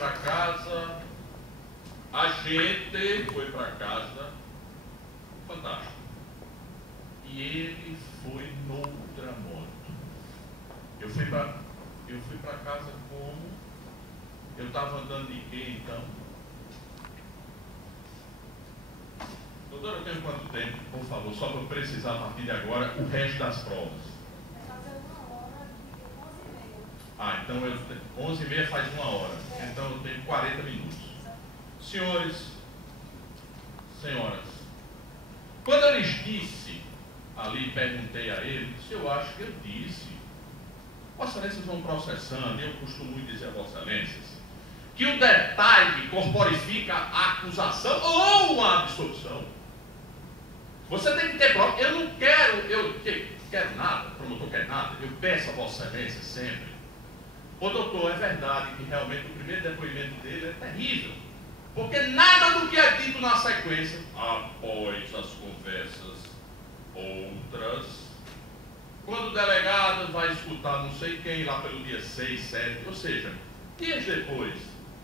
para casa, a gente foi para casa, fantástico. E ele foi noutra moto. Eu fui para casa como? Eu estava andando de quê então? Doutora, eu tenho quanto tempo? Por favor, só para eu precisar a partir de agora o resto das provas. Vai fazer 1 hora de 11h30. Ah, então 11h30 faz 1 hora. Então eu tenho 40 minutos. Senhores, senhoras, quando eu lhes disse, ali perguntei a ele, se eu acho que eu disse, Vossa Excelências vão processando, eu costumo muito dizer a Vossa Excelências, que o detalhe corporifica a acusação ou uma absolução. Você tem que ter prova. Eu não quero nada, o promotor quer nada, eu peço a Vossa Excelência sempre. Ô doutor, é verdade que realmente o primeiro depoimento dele é terrível, porque nada do que é dito na sequência, após as conversas outras, quando o delegado vai escutar não sei quem lá pelo dia 6, 7, ou seja, dias depois,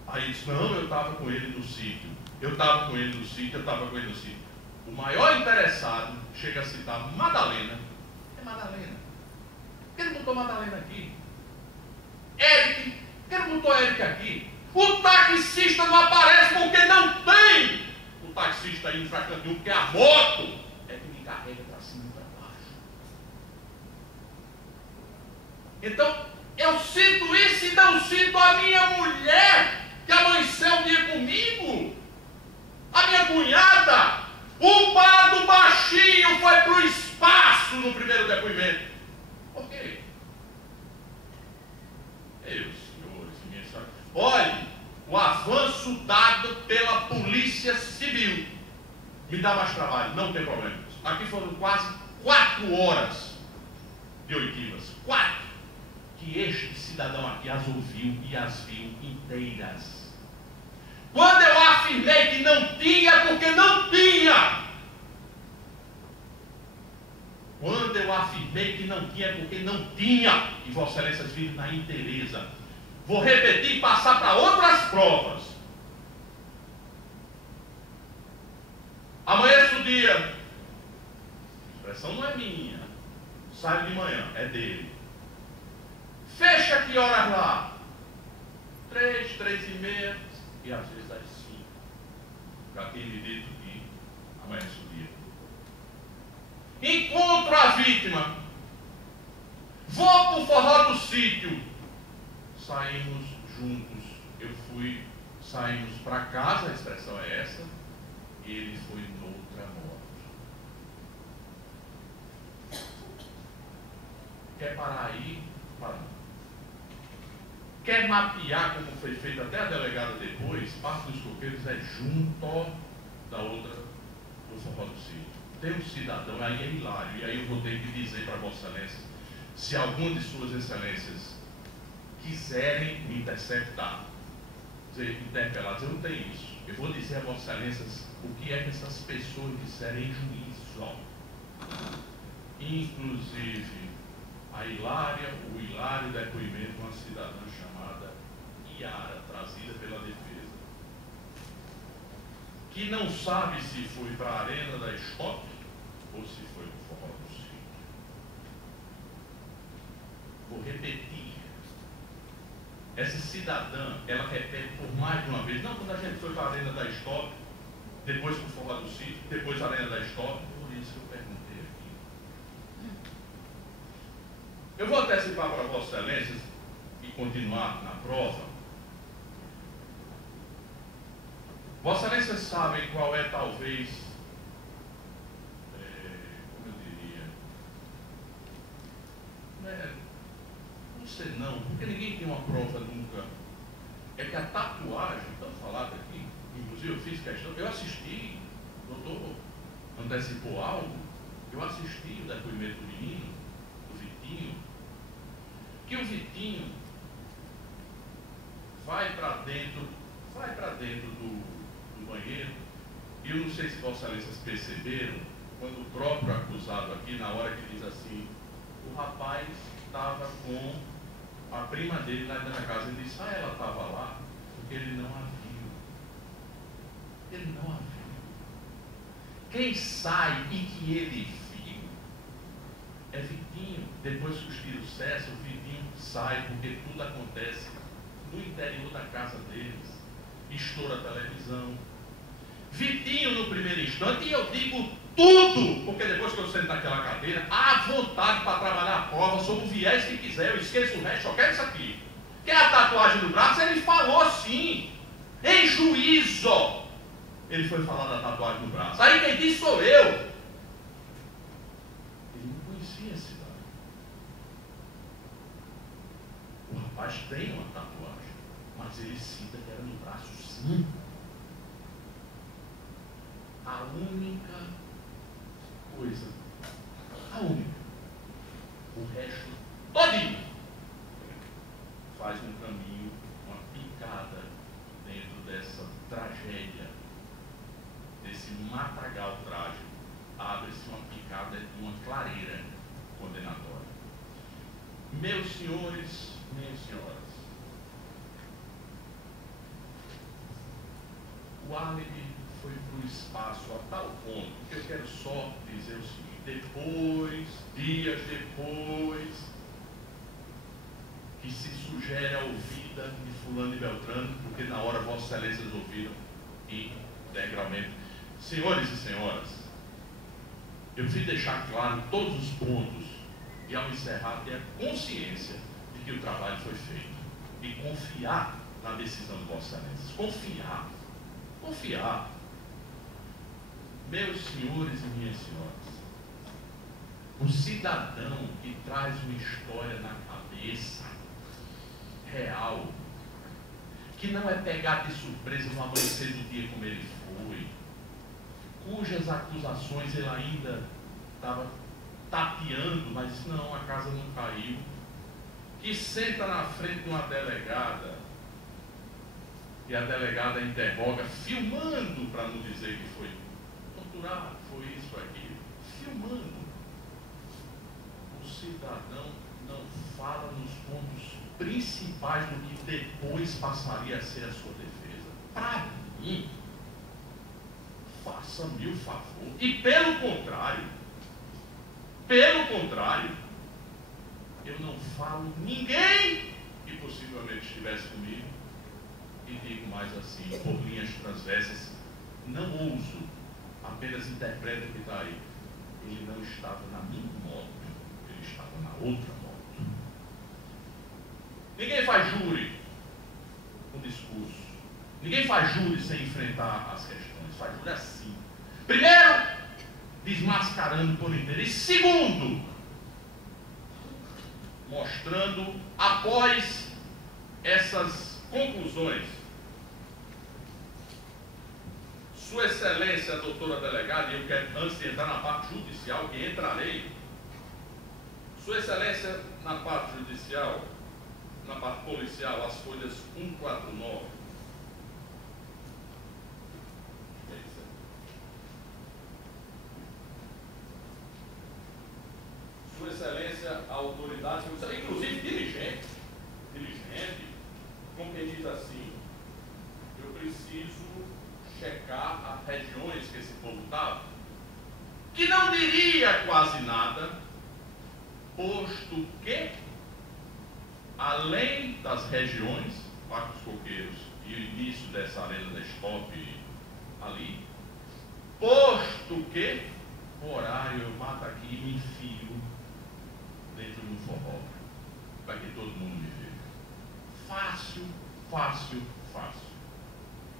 aí diz, não, eu estava com ele no sítio, eu estava com ele no sítio, eu estava com ele no sítio. O maior interessado chega a citar Madalena. É Madalena. Por que ele botou Madalena aqui? Eric. Por que ele botou Eric aqui? O taxista não aparece porque não tem o taxista infracantil, porque a moto é que me carrega para cima e para baixo. Então, eu sinto isso e não sinto a minha mulher que amanheceu um dia comigo, a minha cunhada. O Bado baixinho foi para o espaço no primeiro depoimento. Por quê? Senhores e minhas senhoras, olhe, o avanço dado pela Polícia Civil me dá mais trabalho, não tem problema. Aqui foram quase 4 horas de oitivas, 4, que este cidadão aqui as ouviu e as viu inteiras. Quando eu afirmei que não tinha, porque não tinha. Quando eu afirmei que não tinha, porque não tinha, e Vossa Excelências viram na inteireza. Vou repetir e passar para outras provas. Amanhece o dia. A expressão não é minha. Sai de manhã, é dele. Fecha que horas lá? 3, 3h30 e às vezes às 5. Já tem me dito que amanhece o dia. Encontro a vítima. Vou para o forró do sítio. Saímos juntos. Saímos para casa, a expressão é essa. E ele foi noutra moto. Quer parar aí? Para. Quer mapear como foi feito até a delegada depois? Parte dos coqueiros é junto da outra do forró do sítio. Tem um cidadão, aí é hilário, e aí eu vou ter que dizer para Vossa Excelência, se alguma de Suas Excelências quiserem me interceptar, interpelar, eu não tenho isso. Eu vou dizer a Vossa Excelências o que é que essas pessoas disserem em juízo. Inclusive, o hilário depoimento de uma cidadã chamada Iara, trazida pela defesa, que não sabe se foi para a Arena da Stop ou se foi para o forró do sítio. Vou repetir. Essa cidadã, ela repete por mais de uma vez. Não, quando a gente foi para a Arena da Stop, depois para o forró do sítio, depois a Arena da Stop, por isso que eu perguntei aqui. Eu vou antecipar para Vossa Excelências e continuar na prova. Vossa Excelências sabem qual é, talvez, como eu diria, não sei não, porque ninguém tem uma prova nunca. É que a tatuagem, tão falada aqui, inclusive eu fiz questão, eu assisti, o doutor antecipou algo, eu assisti o depoimento do menino, do Vitinho, que o Vitinho vai para dentro do banheiro, e eu não sei se Vossa Excelências perceberam, quando o próprio acusado aqui, na hora que diz assim, o rapaz estava com a prima dele lá dentro da casa, ele disse, ela estava lá, porque ele não a viu. Ele não a viu. Quem sai e que ele viu é Vitinho. Depois que os tiros cessam, o Vitinho sai, porque tudo acontece no interior da casa deles. Estoura a televisão. Vitinho, no primeiro instante, e eu digo tudo, porque depois que eu sento naquela cadeira, há vontade para trabalhar a prova sobre o viés que quiser, eu esqueço o resto, só quero isso aqui. Quer a tatuagem no braço? Ele falou sim, em juízo. Ele foi falar da tatuagem no braço. Aí quem disse sou eu. Ele não conhecia a cidade. O rapaz tem uma tatuagem, mas ele cita que era no braço sim. A única coisa, a única, o resto todinho faz um caminho, uma picada dentro dessa tragédia, desse matagal trágico. Abre-se uma picada de uma clareira condenatória. Meus senhores, minhas senhoras, o álibi foi para o espaço a tal ponto que eu quero só dizer o seguinte: depois, dias depois, que se sugere a ouvida de fulano e beltrano, porque na hora vossas excelências ouviram integralmente. Senhores e senhoras, eu preciso deixar claro todos os pontos e, ao encerrar, ter a consciência de que o trabalho foi feito e confiar na decisão de vossas excelências. Confiar. Meus senhores e minhas senhoras, o cidadão que traz uma história na cabeça real, que não é pegado de surpresa no amanhecer do dia como ele foi, cujas acusações ele ainda estava tateando, mas não, a casa não caiu, que senta na frente de uma delegada e a delegada interroga, filmando, para não dizer que foi torturado, foi isso, foi aquilo, filmando. O cidadão não fala nos pontos principais do que depois passaria a ser a sua defesa. Para mim, faça-me o favor. E pelo contrário, eu não falo ninguém que possivelmente estivesse comigo, e digo mais assim, por linhas transversas, não ouso, apenas interpreto o que está aí. Ele não estava na minha moto, ele estava na outra moto. Ninguém faz júri com discurso. Ninguém faz júri sem enfrentar as questões. Faz júri assim. Primeiro, desmascarando por inteiro. E segundo, mostrando, após essas conclusões, Sua Excelência, a doutora delegada, e eu quero, antes de entrar na parte judicial, que entrarei, Sua Excelência, na parte judicial, na parte policial, as folhas 149, Sua Excelência, a autoridade, inclusive dirigente, com quem diz assim: eu preciso checar as regiões que esse povo estava, que não diria quase nada, posto que, além das regiões, Parque dos Coqueiros e o início dessa arena da Stop ali, posto que, o horário eu mato aqui e me enfio dentro de um forró, para que todo mundo me veja. Fácil.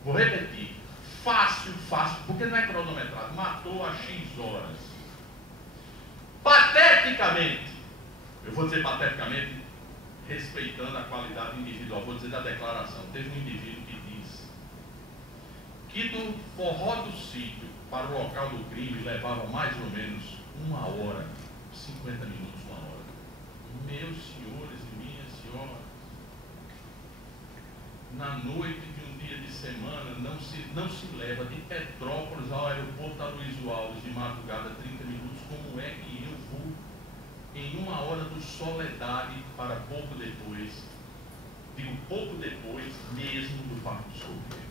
Vou repetir. Fácil, porque não é cronometrado. Matou a X horas. Pateticamente, eu vou dizer pateticamente, respeitando a qualidade individual, vou dizer da declaração. Teve um indivíduo que disse que do forró do sítio para o local do crime levava mais ou menos 1 hora, 50 minutos, 1 hora. Meus senhores e minhas senhoras, na noite de um dia de semana, não se leva de Petrópolis ao aeroporto da Luiz Alves de madrugada 30 minutos. Como é que eu vou em 1 hora do Soledade para pouco depois Digo, pouco depois, mesmo do parto dos Cordeiros.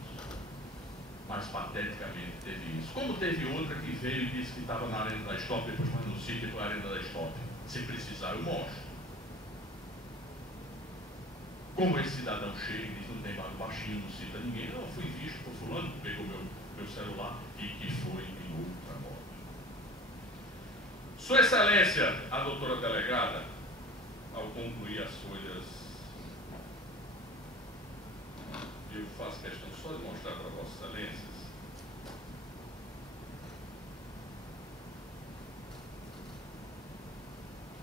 Mas pateticamente teve isso. Como teve outra que veio e disse que estava na Arena da Stop, depois foi no sítio, depois na Arena da Stop. Se precisar, eu mostro. Como esse cidadão chega e diz, não tem vaga, baixinho, não cita ninguém. Não, fui visto por fulano, pegou meu celular e que foi em outra moto. Sua Excelência, a doutora delegada, ao concluir as folhas, eu faço questão só de mostrar para Vossas Excelências.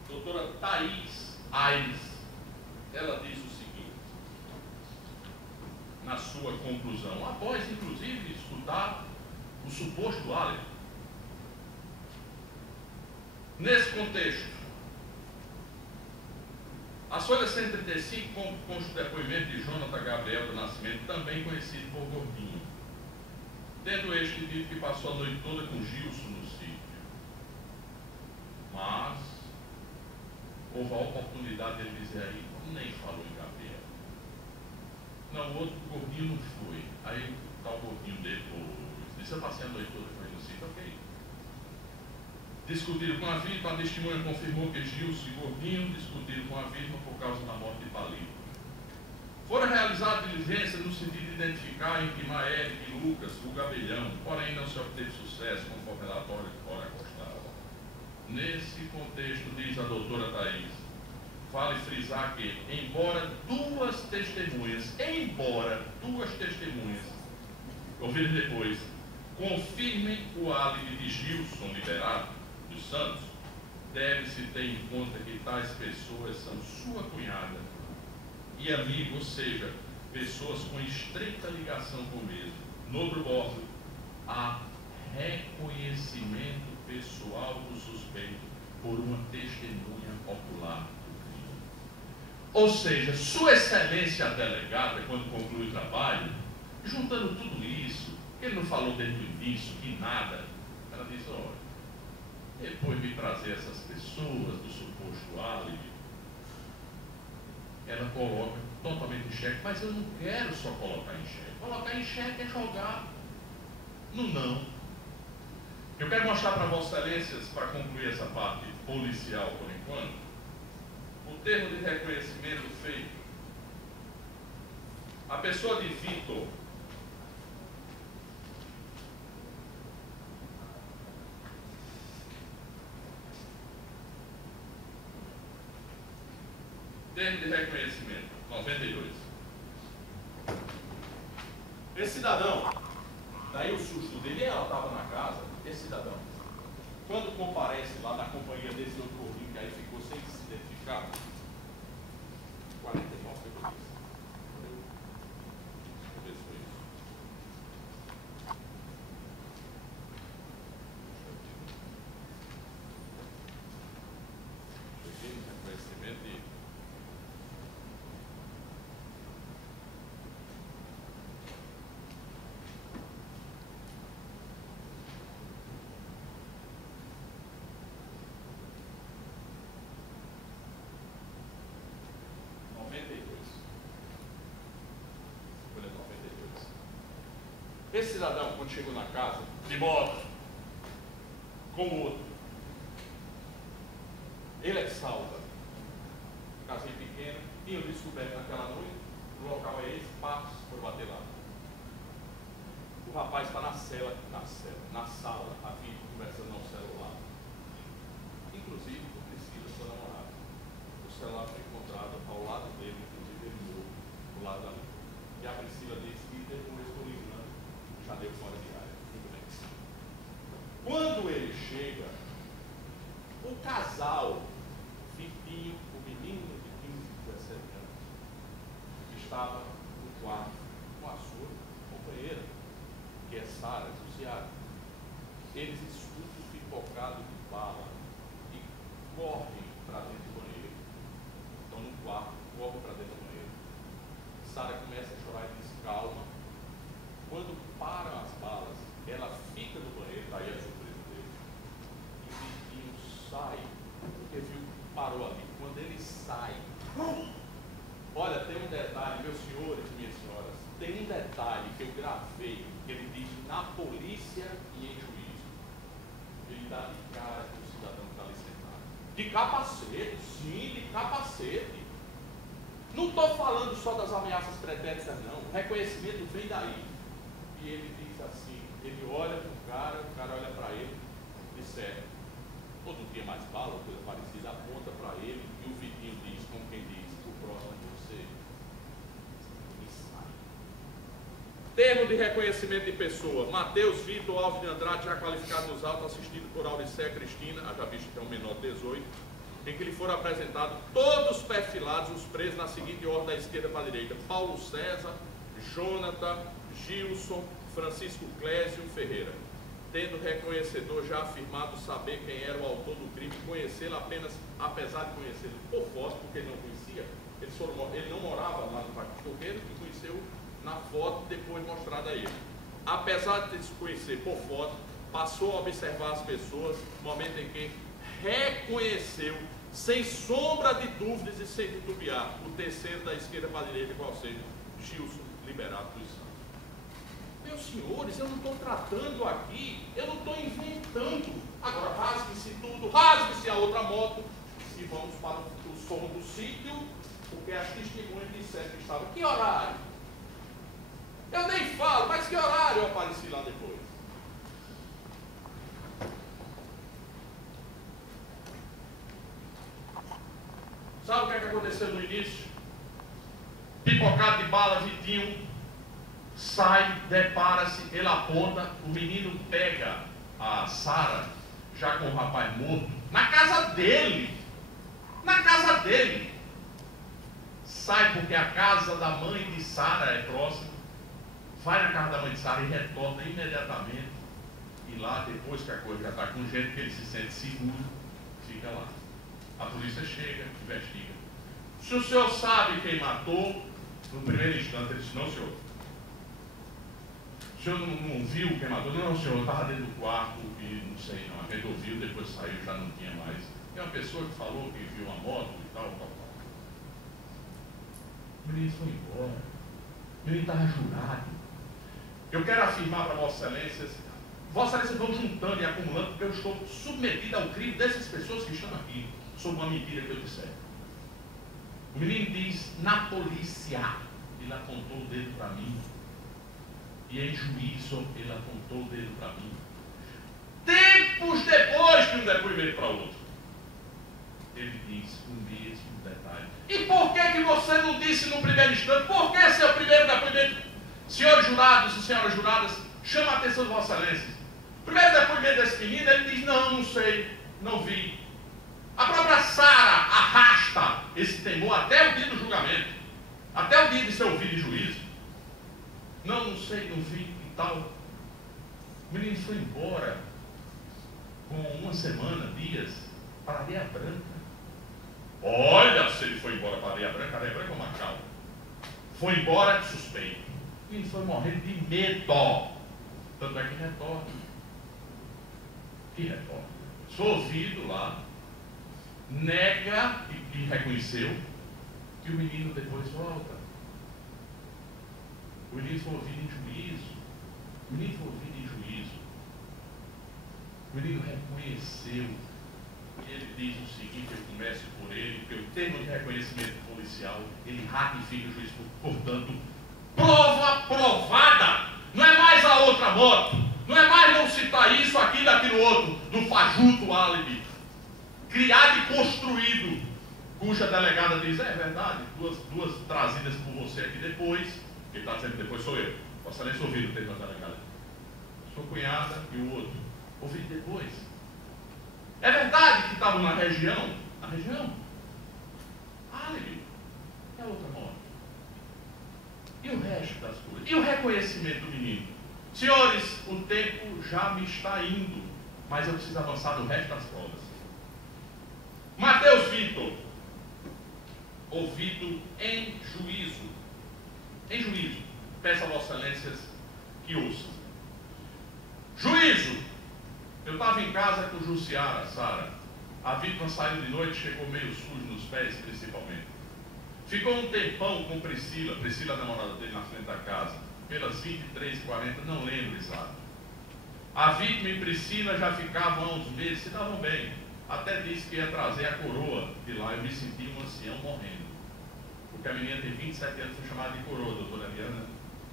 Doutora Thaís Aires, ela diz o seguinte, na sua conclusão, após inclusive escutar o suposto álibi. Nesse contexto, as folhas 135 consta o depoimento de Jonathan Gabriel do Nascimento, também conhecido por Gordinho, tendo este dito que passou a noite toda com Gilson no sítio, mas houve a oportunidade de ele dizer aí, nem falou em Gabriel. Não, o outro Gordinho não foi. Aí o tal Gordinho depois disse, eu passei a noite toda foi no sítio, ok. Discutiram com a vítima, a testemunha confirmou que Gilson e Gordinho discutiram com a vítima por causa da morte de Palito. Foram realizadas diligências no sentido de identificar e intimar Eric e Lucas, o Gabelhão, porém não se obteve sucesso, conforme o relatório que fora constava. Nesse contexto, diz a doutora Thaís, vale frisar que, embora duas testemunhas, ouviram depois, confirmem o álibi de Gilson liberado dos Santos, deve-se ter em conta que tais pessoas são sua cunhada e amigo, ou seja, pessoas com estreita ligação com o mesmo. No outro bordo, há reconhecimento pessoal do suspeito por uma testemunha ocular do crime. Ou seja, Sua Excelência a delegada, quando conclui o trabalho, juntando tudo isso, ele não falou desde o início que nada, ela diz, olha, depois de trazer essas pessoas do suposto álibi, ela coloca totalmente em xeque, mas eu não quero só colocar em xeque. Colocar em xeque é jogar no não. Eu quero mostrar para Vossas Excelências, para concluir essa parte policial por enquanto, o termo de reconhecimento feito. A pessoa de Vitor termo de reconhecimento, 92. Esse cidadão, daí o susto dele, ela estava na casa, esse cidadão, quando comparece lá na companhia desse outro gordinho, que aí ficou sem se identificar, 49 foi por isso. Deixa eu ver se foi isso. Cheguei no reconhecimento e esse cidadão, quando chegou na casa, de moto, com o outro, ele é que salva. Casinha pequena, tinham descoberto naquela noite, o local é esse, passos por bater lá. O rapaz está na sala, a vida conversando no celular. Inclusive com Priscila, sua namorada. O celular foi encontrado ao lado dele, inclusive ele morto, do lado da luz. E a Priscila disse que depois do ligando, já deu fora de área. Muito bem. Quando ele chega, o casal, Vitinho, o menino de 15, 17 anos, estava no quarto com a sua companheira, que é Sara, associada. Eles escutam o pipocado de bala e correm para dentro do banheiro. Estão no quarto, correm para dentro do banheiro. Sara começa a chorar e diz, calma. Quando param as balas, ela fica no banheiro, daí a surpresa dele. E o Vitinho sai, porque viu que parou ali. Quando ele sai, olha, tem um detalhe tem um detalhe que eu gravei, que ele diz na polícia e em juízo. Ele dá de cara com o cidadão que está ali sentado. De capacete, sim, de capacete. Não estou falando só das ameaças pretéritas, não. O reconhecimento vem daí. E ele diz assim, ele olha para o cara olha para ele, disser, ou não tinha mais bala, ou coisa parecida, aponta para ele, e o Vitinho diz, como quem diz, o próximo é você. E sai. Termo de reconhecimento de pessoa. Mateus Vitor Alves de Andrade, já qualificado nos autos, assistido por Auricé Cristina, haja visto que é um menor de 18, em que lhe foram apresentados todos os perfilados, os presos na seguinte ordem da esquerda para a direita: Paulo César, Jonathan, Gilson, Francisco Clésio Ferreira. Tendo o reconhecedor já afirmado saber quem era o autor do crime, conhecê-lo apenas, apesar de conhecê-lo por foto, porque ele não conhecia, ele não morava lá no Parque Coqueiro, que conheceu na foto depois mostrada a ele. Apesar de se conhecer por foto, passou a observar as pessoas, no momento em que reconheceu, sem sombra de dúvidas e sem titubear, o terceiro da esquerda para a direita, qual seja, Gilson, liberado dos Santos. Meus senhores, eu não estou tratando aqui, eu não estou inventando. Agora rasgue-se tudo, rasgue-se a outra moto, e vamos para o som do sítio, porque as testemunhas disseram que estava. Que horário? Eu nem falo, mas que horário eu apareci lá depois? Sabe o que é que aconteceu no início? Pipocado de bala, Vitinho sai, depara-se, ele aponta, o menino pega a Sara, já com o rapaz morto, na casa dele. Na casa dele. Sai porque a casa da mãe de Sara é próxima, vai na casa da mãe de Sara e retorna imediatamente. E lá, depois que a coisa já está com jeito, que ele se sente seguro, fica lá. A polícia chega, investiga. Se o senhor sabe quem matou, no primeiro instante ele disse: não, senhor. O senhor não viu quem matou? Não, senhor, eu estava dentro do quarto e não sei não. A gente ouviu, depois saiu, já não tinha mais. É uma pessoa que falou que viu uma moto e tal. O menino foi embora. O menino estava jurado. Eu quero afirmar para Vossa Excelência vão juntando e acumulando, porque eu estou submetido ao crime dessas pessoas que estão aqui, sob uma mentira que eu disser. O menino diz, na polícia, ele apontou o dedo para mim. E em juízo, ele apontou o dedo para mim. Tempos depois de um depoimento para outro, ele diz o mesmo detalhe. E por que você não disse no primeiro instante? Por que seu primeiro depoimento? Senhores jurados e senhoras juradas, chama a atenção de Vossa Excelência. O primeiro depoimento desse menino, ele diz: não sei, não vi. A própria Sara arrasta esse temor até o dia do julgamento, até o dia de ser ouvido em juízo. Não sei, não vi e tal. O menino foi embora com uma semana, dias, para Areia Branca. Olha, se ele foi embora para Areia Branca é uma calma. Foi embora suspeito. O menino foi morrendo de medo. Tanto é que retorna. Que retorna? Sou ouvido lá, nega e reconheceu, e o menino depois volta. O menino foi ouvido em juízo. O menino foi ouvido em juízo. O menino reconheceu. E ele diz o seguinte: eu começo por ele, porque o termo de reconhecimento policial, ele ratifica o juiz, portanto, prova provada. Não é mais a outra moto. Não é mais não citar isso, aquilo, aquilo outro, no fajuto álibi, criado e construído, cuja delegada diz: é verdade, duas trazidas por você aqui depois. Quem está dizendo depois sou eu. Vossa Excelência ouviu o termo da delegada. Sua cunhada e o outro. Ouvi depois. É verdade que estavam na região? Na região? Álibi. É outra moto. E o resto das coisas? E o reconhecimento do menino? Senhores, o tempo já me está indo, mas eu preciso avançar no resto das provas. Mateus Vitor, ouvido em juízo. Em juízo, peço a Vossa Excelência que ouçam. Juízo. Eu estava em casa com Jussiara, Sara. A vítima saiu de noite, chegou meio sujo nos pés, principalmente. Ficou um tempão com Priscila, a namorada dele, na frente da casa, pelas 23h40, não lembro exato. A vítima e Priscila já ficavam há uns meses, se davam bem. Até disse que ia trazer a coroa de lá. Eu me senti um ancião morrendo. Porque a menina tem 27 anos, foi chamada de coroa, doutora Ariana.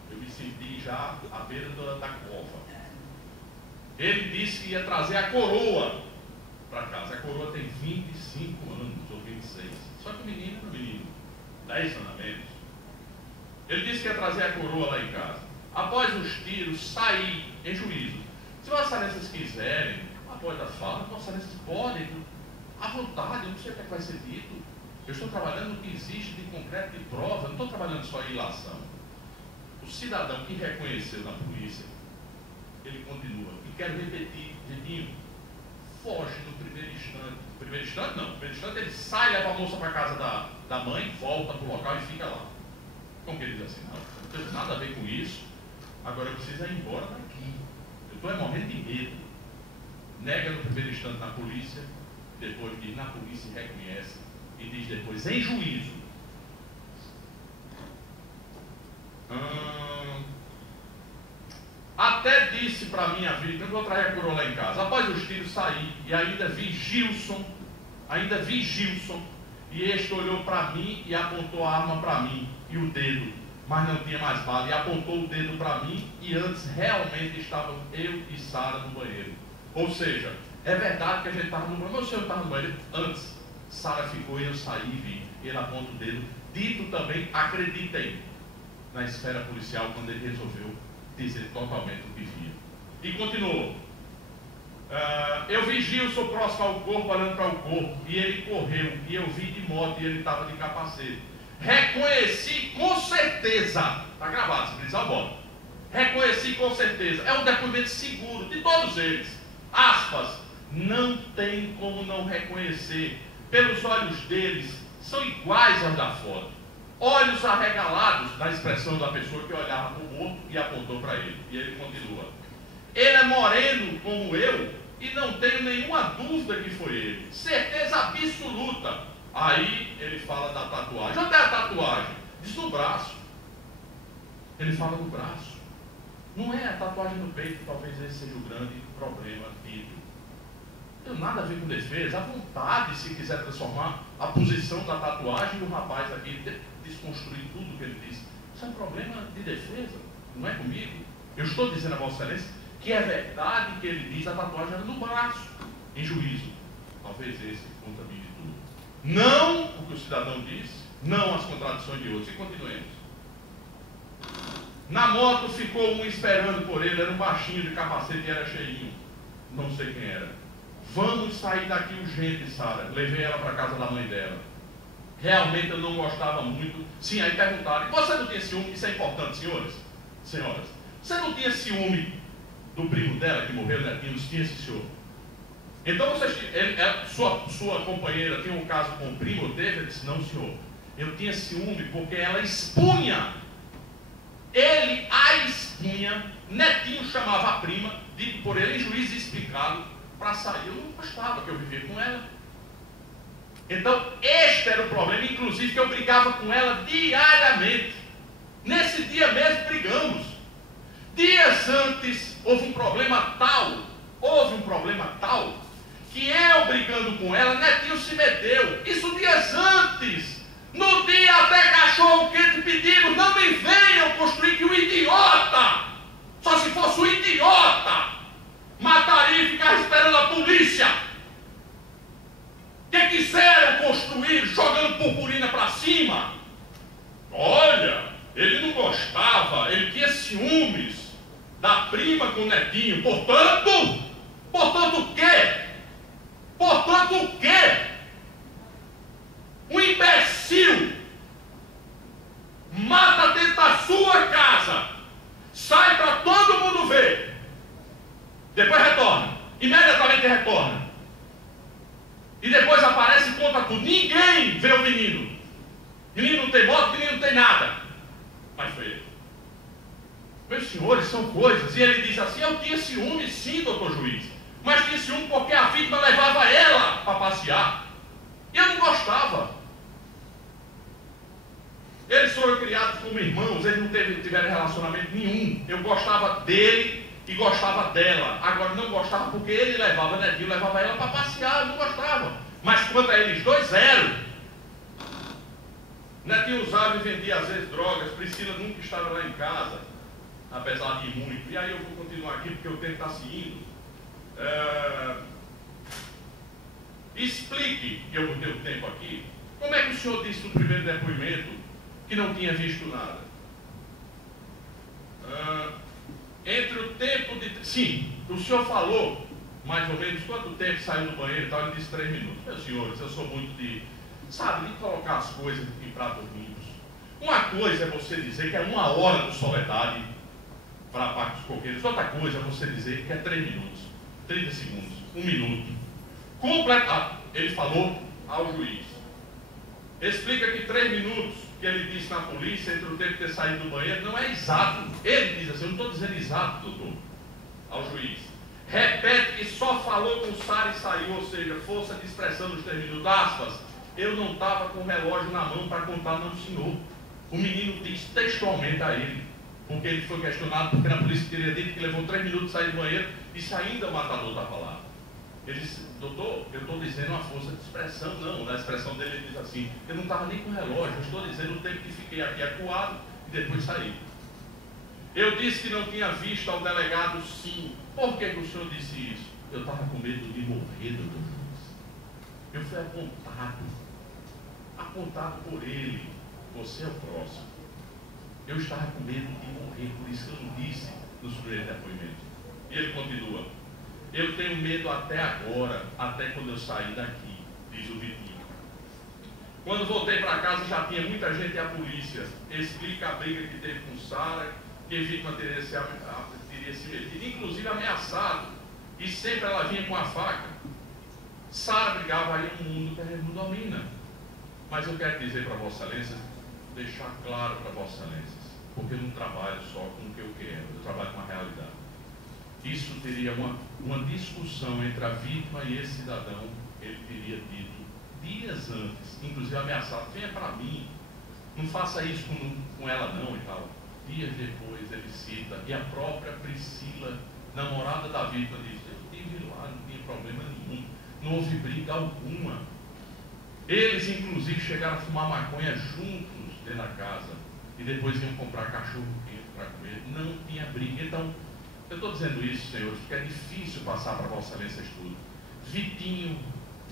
Eu me senti já à beira da cova. Ele disse que ia trazer a coroa para casa. A coroa tem 25 anos ou 26. Só que o menino era um menino, 10 anos a menos. Ele disse que ia trazer a coroa lá em casa. Após os tiros, saí em juízo. Se as excelências quiserem, após a fala, as excelências podem, à vontade, eu não sei o que vai ser dito. Eu estou trabalhando no que existe de concreto, de prova, não estou trabalhando só em ilação. O cidadão que reconheceu na polícia, ele continua. E quero repetir, Vitinho, foge no primeiro instante. No primeiro instante não, no primeiro instante ele sai, leva a moça para a casa da mãe, volta para o local e fica lá. Como que ele diz assim, não tem nada a ver com isso, agora eu preciso ir embora daqui. Eu estou morrendo de medo. Nega no primeiro instante na polícia, depois diz na polícia e reconhece, e diz depois em juízo. Até disse para minha vida, eu vou trazer a coroa lá em casa. Após os tiros saí e ainda vi Gilson, e este olhou para mim e apontou a arma para mim e o dedo, mas não tinha mais bala, e apontou o dedo para mim e antes realmente estavam eu e Sara no banheiro. Ou seja, é verdade que a gente estava no banheiro, mas o senhor estava no banheiro antes. Sara ficou e eu saí e vi. Ele aponta o dedo. Dito também, acreditem, na esfera policial, quando ele resolveu dizer totalmente o que via. E continuou. Eu vi Gilson próximo ao corpo, olhando para o corpo, e ele correu, e eu vi de moto, e ele estava de capacete. Reconheci com certeza, está gravado, se precisar bota. Reconheci com certeza, é um depoimento seguro de todos eles. Aspas, não tem como não reconhecer, pelos olhos deles, são iguais aos da foto. Olhos arregalados, na expressão da pessoa que olhava para o morto e apontou para ele. E ele continua. Ele é moreno como eu e não tenho nenhuma dúvida que foi ele. Certeza absoluta. Aí ele fala da tatuagem. Onde é a tatuagem? Diz no braço. Ele fala no braço. Não é a tatuagem no peito, talvez esse seja o grande problema dele. Não tem nada a ver com defesa. À vontade, se quiser transformar a posição da tatuagem do rapaz aqui, desconstruir tudo que ele disse. Isso é um problema de defesa, não é comigo. Eu estou dizendo a Vossa Excelência que é verdade que ele diz a tatuagem era no braço, em juízo. Talvez esse contamine tudo. Não o que o cidadão disse, não as contradições de outros. E continuemos. Na moto ficou um esperando por ele, era um baixinho de capacete e era cheinho. Não sei quem era. Vamos sair daqui urgente, Sara. Levei ela para a casa da mãe dela. Realmente eu não gostava muito. Sim, aí perguntaram, você não tinha ciúme? Isso é importante, senhoras. Você não tinha ciúme do primo dela que morreu, né? Tinha esse senhor. Então sua companheira tinha um caso com o primo, ou teve? Ele disse, não, senhor. Eu tinha ciúme porque ela expunha. Ele a expunha. Netinho chamava a prima, dito por ele em juízo explicado, para sair. Eu não gostava que eu vivia com ela. Então, este era o problema, inclusive que eu brigava com ela diariamente. Nesse dia mesmo brigamos. Dias antes houve um problema tal, que eu brigando com ela, Netinho se meteu. Isso dias antes. No dia até cachorro quente pedindo, não me venham construir que o idiota, só se fosse o idiota, mataria e ficar esperando a polícia. Que quiseram construir, jogando purpurina para cima. Olha, ele não gostava, ele tinha ciúmes da prima com o Netinho. Portanto o quê? Um imbecil mata dentro da sua casa, sai para todo mundo ver, depois retorna, imediatamente retorna. E depois aparece e conta tudo. Ninguém vê o menino. Menino não tem moto, menino não tem nada. Mas foi ele. Meus senhores, são coisas. E ele diz assim, eu tinha ciúme sim, doutor juiz. Mas tinha ciúme porque a vítima levava ela para passear. E eu não gostava. Eles foram criados como irmãos, eles não tiveram relacionamento nenhum. Eu gostava dele e gostava dela. Agora não gostava porque ele levava Netinho, levava ela para passear, eu não gostava. Mas quanto a eles dois, zero. Netinho usava e vendia às vezes drogas, Priscila nunca estava lá em casa, apesar de ir muito. E aí eu vou continuar aqui porque o tempo está se indo. Explique, que eu botei o tempo aqui, como é que o senhor disse no primeiro depoimento que não tinha visto nada? Entre o tempo de... Sim, o senhor falou mais ou menos quanto tempo saiu do banheiro e tal, ele disse 3 minutos. Meus senhores, eu sou muito de... Sabe, de colocar as coisas em pratos limpos. Uma coisa é você dizer que é 1 hora de soledade para a parte dos coqueiros. Outra coisa é você dizer que é 3 minutos, 30 segundos, 1 minuto. Completado. Ele falou ao juiz. Explica que 3 minutos que ele disse na polícia, entre o tempo de ter saído do banheiro, não é exato. Ele diz assim, eu não estou dizendo exato, doutor, ao juiz. Repete que só falou com Sara e saiu, ou seja, força de expressão dos 3 minutos, aspas. Eu não estava com o relógio na mão para contar, não, senhor. O menino diz textualmente a ele, porque ele foi questionado, porque na polícia teria dito que levou 3 minutos sair do banheiro, e se ainda o matador estava lá. Ele disse, doutor, eu estou dizendo uma força de expressão, não. Na expressão dele ele diz assim, eu não estava nem com o relógio, eu estou dizendo o tempo que fiquei aqui acuado e depois saí. Eu disse que não tinha visto ao delegado, sim. Por que o senhor disse isso? Eu estava com medo de morrer, doutor juiz. Eu fui apontado por ele. Você é o próximo. Eu estava com medo de morrer, por isso que eu não disse nos primeiros depoimentos. E ele continua. Eu tenho medo até agora, até quando eu sair daqui, diz o Vitinho. Quando voltei para casa já tinha muita gente e a polícia. Explica a briga que teve com Sara, que a vítima teria se metido, inclusive ameaçado. E sempre ela vinha com a faca. Sara brigava aí no mundo que a gente não domina. Mas eu quero dizer para Vossa Excelência, deixar claro para Vossa Excelência, porque eu não trabalho só com o que eu quero, eu trabalho com a realidade. Isso teria uma discussão entre a vítima e esse cidadão, ele teria dito dias antes, inclusive ameaçado, venha para mim, não faça isso com ela não e tal. Dias depois ele cita, e a própria Priscila, namorada da vítima, diz, eu estive lá, não tinha problema nenhum, não houve briga alguma. Eles inclusive chegaram a fumar maconha juntos dentro da casa, e depois iam comprar cachorro quente para comer, não tinha briga. Então, eu estou dizendo isso, senhores, porque é difícil passar para Vossa Excelência tudo. Vitinho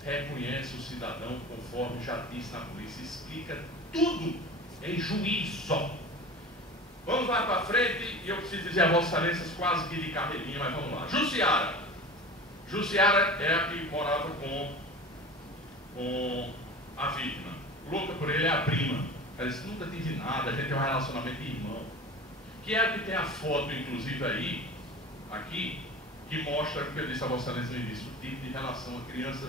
reconhece o cidadão, conforme já disse na polícia, explica tudo em juízo. Vamos lá para frente, e eu preciso dizer a Vossa Excelência quase que de carreirinha, mas vamos lá. Jussiara. Jussiara é a que morava com a vítima. Louca por ele é a prima. Ela disse, nunca tive nada, a gente tem um relacionamento de irmão. Que é a que tem a foto, inclusive, aí, aqui, que mostra, que eu disse a Vossa Excelência no início, o tipo de relação a criança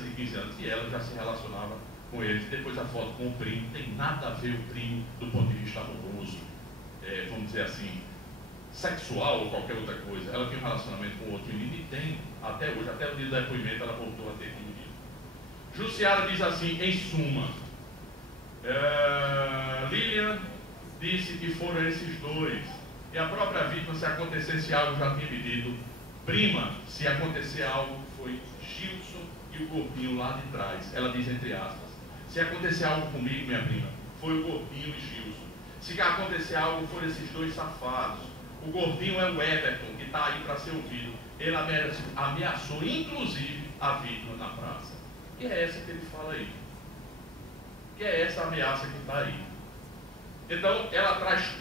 de 15 anos, e ela já se relacionava com eles. Depois a foto com o primo, tem nada a ver o primo do ponto de vista amoroso, vamos dizer assim, sexual ou qualquer outra coisa. Ela tinha um relacionamento com outro menino e tem, até hoje, até o dia do depoimento, ela voltou a ter com o menino. Jussiara diz assim, em suma, Lilian disse que foram esses dois. E a própria vítima, se acontecesse algo, já tinha pedido. Prima, se acontecer algo, foi Gilson e o gordinho lá de trás. Ela diz entre aspas. Se acontecer algo comigo, minha prima, foi o gordinho e Gilson. Se acontecer algo, foram esses dois safados. O gordinho é o Everton, que está aí para ser ouvido. Ele ameaçou, inclusive, a vítima na praça. E é essa que ele fala aí. Que é essa ameaça que está aí. Então, ela traz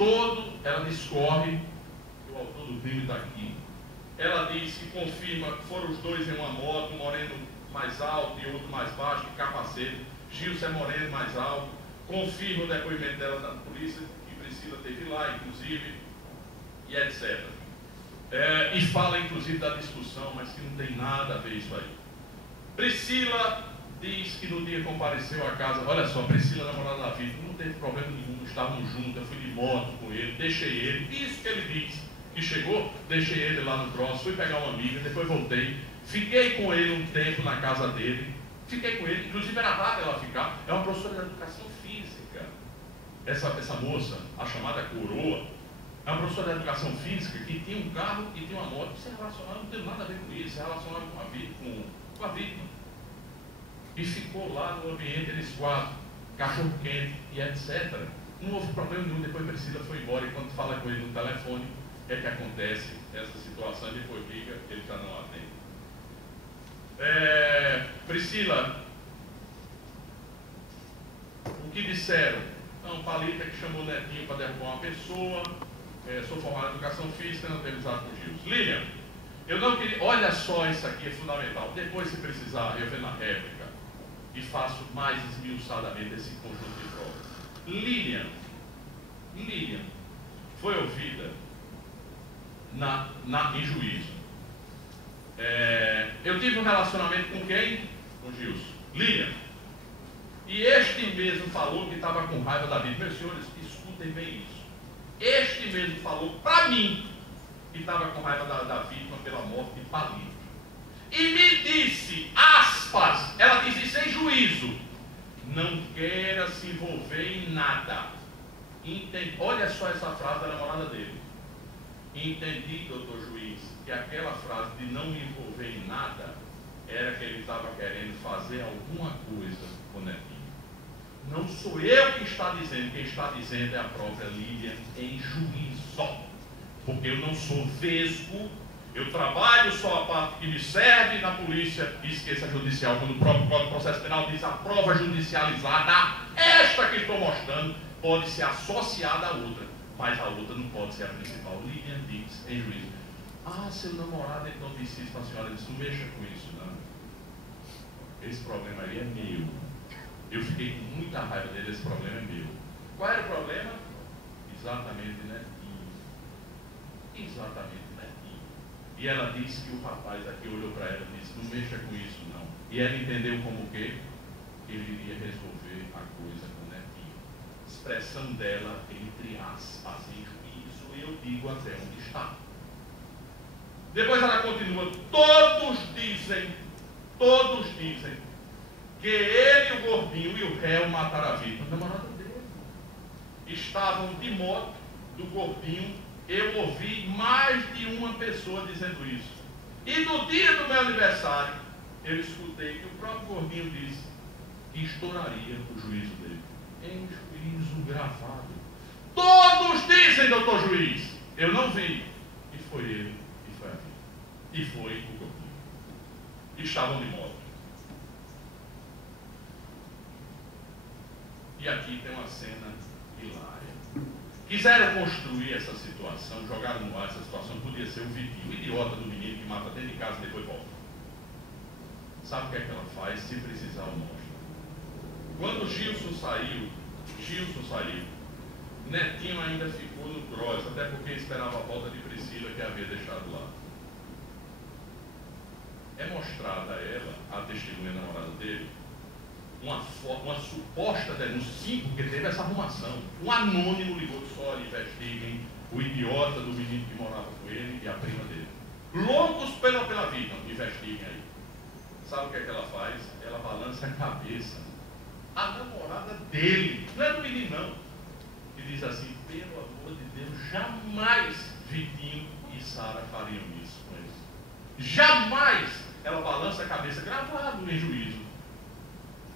ela discorre, o autor do crime está aqui. Ela diz que confirma que foram os dois em uma moto, um moreno mais alto e outro mais baixo, de capacete. Gilson é moreno mais alto. Confirma o depoimento dela na polícia, que Priscila esteve lá, inclusive, e etc. E fala, inclusive, da discussão, mas que não tem nada a ver isso aí. Priscila diz que no dia que compareceu à casa, olha só, Priscila, namorada da vítima, não teve problema nenhum, estávamos juntos, eu fui de moto com ele, deixei ele, isso que ele diz, que chegou, deixei ele lá no troço, fui pegar uma amiga, depois voltei, fiquei com ele um tempo na casa dele, fiquei com ele, inclusive era raro ela ficar, é uma professora de educação física, essa moça, a chamada coroa, é uma professora de educação física que tinha um carro e tinha uma moto. Se relacionar, não tem nada a ver com isso, se relacionava com a vítima. E ficou lá no ambiente, eles quatro, cachorro quente e etc. Não houve problema nenhum, depois Priscila foi embora e quando fala com ele no telefone, é que acontece essa situação, depois liga, ele já não atende. Priscila, o que disseram? Não, Palita que chamou o Netinho para derrubar uma pessoa, sou formado em educação física, não tenho amizade com o Gilson. Lilian, eu não queria, olha só, isso aqui é fundamental, depois se precisar, eu venho na réplica e faço mais esmiuçadamente esse conjunto de provas. Lilian foi ouvida em juízo. Eu tive um relacionamento com quem? Com Gilson. Lilian. E este mesmo falou que estava com raiva da vida. Meus senhores, escutem bem isso. Este mesmo falou para mim que estava com raiva da vítima pela morte de Palito. E me disse, aspas, ela disse isso em juízo: não queira se envolver em nada. Olha só essa frase da namorada dele. Entendi, doutor juiz, que aquela frase de não me envolver em nada era que ele estava querendo fazer alguma coisa com o Netinho. Não sou eu que está dizendo, quem está dizendo é a própria Lilian em juízo. Porque eu não sou vesgo, eu trabalho só a parte que me serve na polícia, esqueça judicial, quando o próprio Código de Processo Penal diz a prova judicializada, esta que estou mostrando, pode ser associada à outra, mas a outra não pode ser a principal. Lilian diz em juízo: seu namorado então disse isso para a senhora, disse, não mexa com isso não. Esse problema aí é meu. Eu fiquei com muita raiva dele, esse problema é meu. Qual era o problema? Exatamente Netinho. Exatamente Netinho. E ela disse que o rapaz aqui olhou para ela e disse, não mexa com isso não. E ela entendeu como o quê? Que ele iria resolver a coisa com o Netinho. Expressão dela, entre aspas, em juízo, eu digo até onde está. Depois ela continua, todos dizem que ele, o gordinho e o réu mataram a vítima. A namorada dele. Estavam de moto do gordinho. Eu ouvi mais de uma pessoa dizendo isso. E no dia do meu aniversário, eu escutei que o próprio gordinho disse que estouraria o juízo dele. Em juízo gravado. Todos dizem, doutor juiz. Eu não vi. E foi ele, e foi a vida. E foi o gordinho. Estavam de moto. E aqui tem uma cena hilária. Quiseram construir essa situação, jogaram no ar essa situação, podia ser o Vitinho, o idiota do menino que mata dentro de casa e depois volta. Sabe o que é que ela faz? Se precisar, eu mostro. Quando Gilson saiu, Netinho ainda ficou no Cross, até porque esperava a volta de Priscila, que havia deixado lá. É mostrada a ela, a testemunha namorada dele, uma suposta denúncia, sim, porque teve essa arrumação. Um anônimo ligou só, investiguem o idiota do menino que morava com ele e a prima dele. Loucos pela vítima, investiguem aí. Sabe o que é que ela faz? Ela balança a cabeça. A namorada dele, não é do menino não, e diz assim, pelo amor de Deus, jamais Vitinho e Sara fariam isso com eles. Jamais! Ela balança a cabeça, gravado em juízo.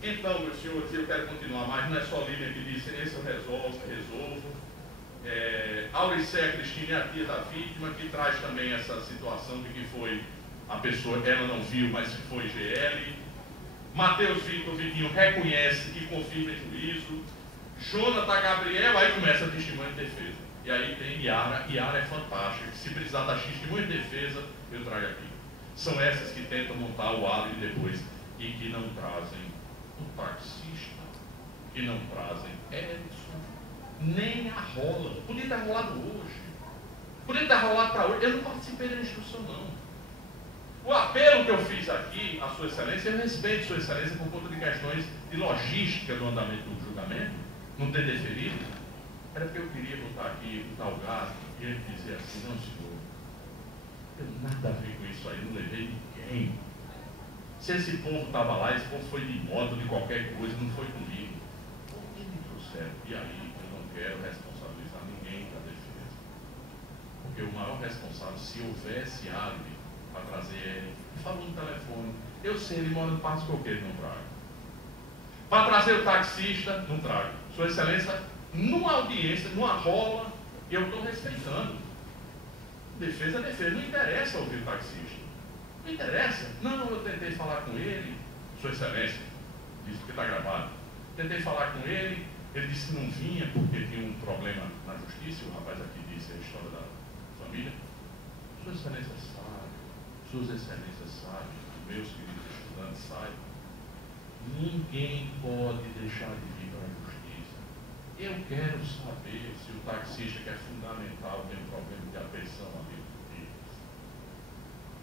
Então, meus senhores, eu quero continuar mais, não é só Lilian que disse, esse eu resolvo. Auricéia Cristina é a tia da vítima, que traz também essa situação de que foi a pessoa, ela não viu, mas foi GL. Mateus Vitor Vitinho reconhece e confirma em juízo. Jonathan Gabriel, aí começa a testemunha de defesa. E aí tem Yara é fantástica. Se precisar das testemunhas de defesa, eu trago aqui. São essas que tentam montar o álibi depois e que não trazem o taxista, que não trazem Edson, nem a rola. Podia ter rolado hoje. Podia ter rolado para hoje. Eu não participei da instrução, não. O apelo que eu fiz aqui à Sua Excelência, eu respeito Sua Excelência por conta de questões de logística do andamento do julgamento, não ter deferido, era porque eu queria botar aqui o tal gato e ele dizer assim, não senhor, não tem nada a ver com isso aí, não levei ninguém. Se esse povo estava lá, esse povo foi de moto, de qualquer coisa, não foi comigo. Por que me trouxeram? E aí, eu não quero responsabilizar ninguém da defesa. Porque o maior responsável, se houvesse álibi para trazer ele, falou no telefone, eu sei, ele mora no Passo Coqueiro, não trago. Para trazer o taxista, não trago. Sua Excelência, numa audiência, numa rola, eu estou respeitando. Defesa é defesa, não interessa ouvir o taxista. Não interessa. Não, eu tentei falar com ele, Sua Excelência, disse que está gravado. Tentei falar com ele, ele disse que não vinha porque tinha um problema na justiça, o rapaz aqui disse a história da família. Sua Excelência sabe, Suas Excelências sabem, meus queridos estudantes sabem, ninguém pode deixar de vir para a justiça. Eu quero saber se o taxista, que é fundamental, tem um problema de afeição ali.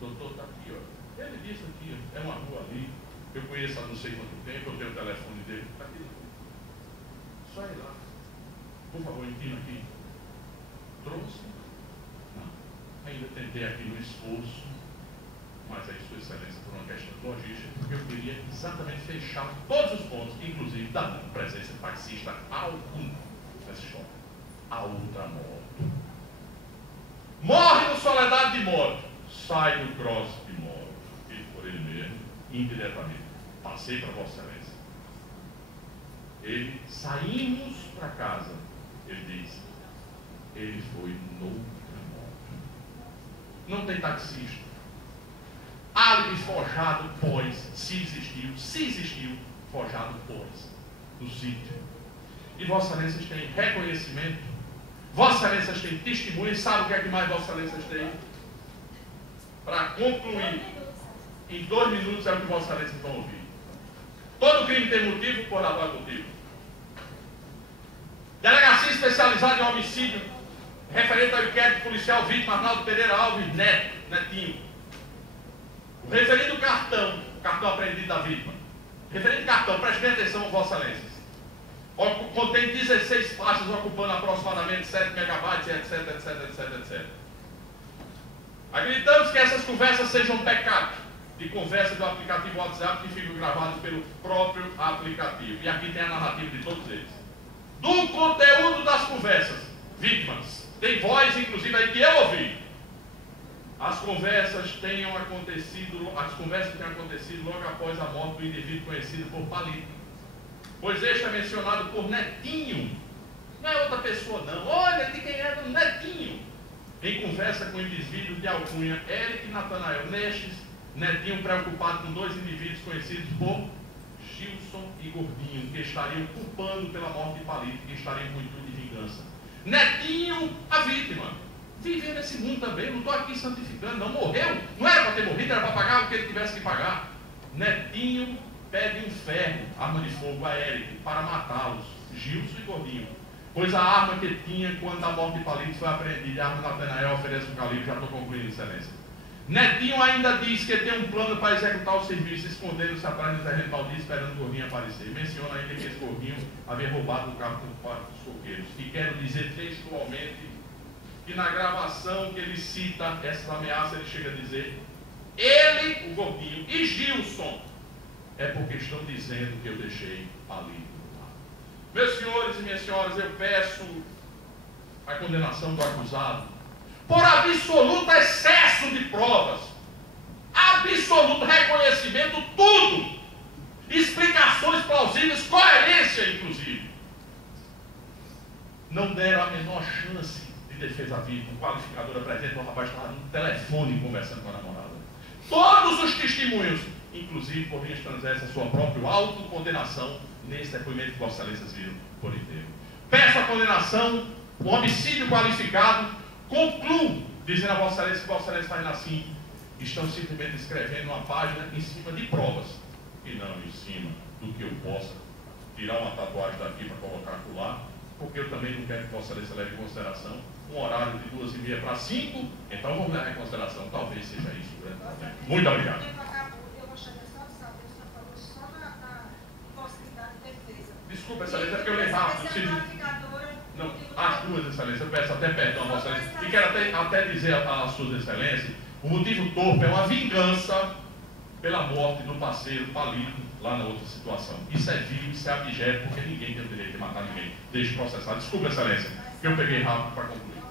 O doutor está aqui, ó. Ele disse aqui, ó, é uma rua ali, eu conheço há não sei quanto tempo, eu tenho o telefone dele, está aqui. Só ir lá. Por favor, empina aqui. Trouxe? Não. Ainda tentei aqui no esforço, mas aí, Sua Excelência, por uma questão de logística, porque eu queria exatamente fechar todos os pontos, inclusive da não presença de taxista algum nessa história. A outra moto. Morre no Soledade de moto. Sai do cross de moto. E por ele mesmo, indiretamente. Passei para Vossa Excelência. Ele, saímos para casa. Ele disse, ele foi noutra moto. Não tem taxista. Álibi forjado pós, se existiu, forjado pós, no sítio. E Vossa Excelência tem reconhecimento, Vossa Excelência tem testemunho, sabe o que é que mais Vossa Excelência tem? Para concluir, em 2 minutos é o que Vossa Excelência vão ouvir. Todo crime tem motivo, por agora motivo. Delegacia especializada em homicídio, referente ao inquérito policial vítima Arnaldo Pereira Alves Neto, Netinho. O referido cartão, apreendido da vítima. Referido cartão, preste bem atenção, Vossa Excelência. Contém 16 faixas ocupando aproximadamente 7 megabytes, etc. Acreditamos que essas conversas sejam backup de conversa do aplicativo WhatsApp que ficam gravadas pelo próprio aplicativo. E aqui tem a narrativa de todos eles. Do conteúdo das conversas, vítimas, tem voz, inclusive, aí que eu ouvi. As conversas tenham acontecido logo após a morte do indivíduo conhecido por Palito, pois este é mencionado por Netinho, não é outra pessoa não, olha de quem era o Netinho, em conversa com o indivíduo de alcunha Eric Natanael Nestes, Netinho preocupado com 2 indivíduos conhecidos por Gilson e Gordinho, que estariam culpando pela morte de Palito, que estariam com intuito de vingança. Netinho, a vítima, viveu nesse mundo também, não estou aqui santificando, não morreu, não era para ter morrido, era para pagar o que ele tivesse que pagar. Netinho pede um ferro, arma de fogo a Eric, para matá-los, Gilson e Gordinho, pois a arma que tinha quando a morte de Palito foi apreendida, a arma da Natanael oferece um calibre, já estou concluindo, Excelência. Netinho ainda diz que tem um plano para executar o serviço, escondendo-se atrás do terreno baldio, esperando o Gordinho aparecer. Menciona ainda que esse Gordinho havia roubado o carro dos coqueiros. E quero dizer textualmente que na gravação que ele cita essas ameaças, ele chega a dizer, ele, o Gordinho, e Gilson, é porque estão dizendo que eu deixei ali. Meus senhores e minhas senhoras, eu peço a condenação do acusado por absoluto excesso de provas, absoluto reconhecimento, tudo, explicações plausíveis, coerência inclusive. Não deram a menor chance de defesa viva. O qualificador apresenta, o rapaz estava no telefone conversando com a namorada. Todos os testemunhos, inclusive por linhas transversas, a sua própria autocondenação nesse depoimento que Vossa Excelência viram por inteiro. Peço a condenação, o homicídio qualificado. Concluo dizendo a Vossa Excelência que Vossa Excelência faz assim, estão simplesmente escrevendo uma página em cima de provas, e não em cima do que eu possa tirar uma tatuagem daqui para colocar lá, porque eu também não quero que Vossa Excelência leve em consideração um horário de 2h30 para 5, então vamos levar em consideração, talvez seja isso o grande problema. Muito obrigado. Eu gostaria só de saber, o senhor falou só na possibilidade de defesa. Desculpa, Excelência, é porque eu levo rápido. Não, as duas, Excelência, eu peço até perdão a Vossa Excelência, e quero até dizer às suas Excelências, o motivo torpe é uma vingança pela morte do parceiro Palito, lá na outra situação. Isso é vil, isso é abjeto, porque ninguém tem o direito de matar ninguém. Deixe processar. Desculpa, excelência, que eu peguei rápido para concluir.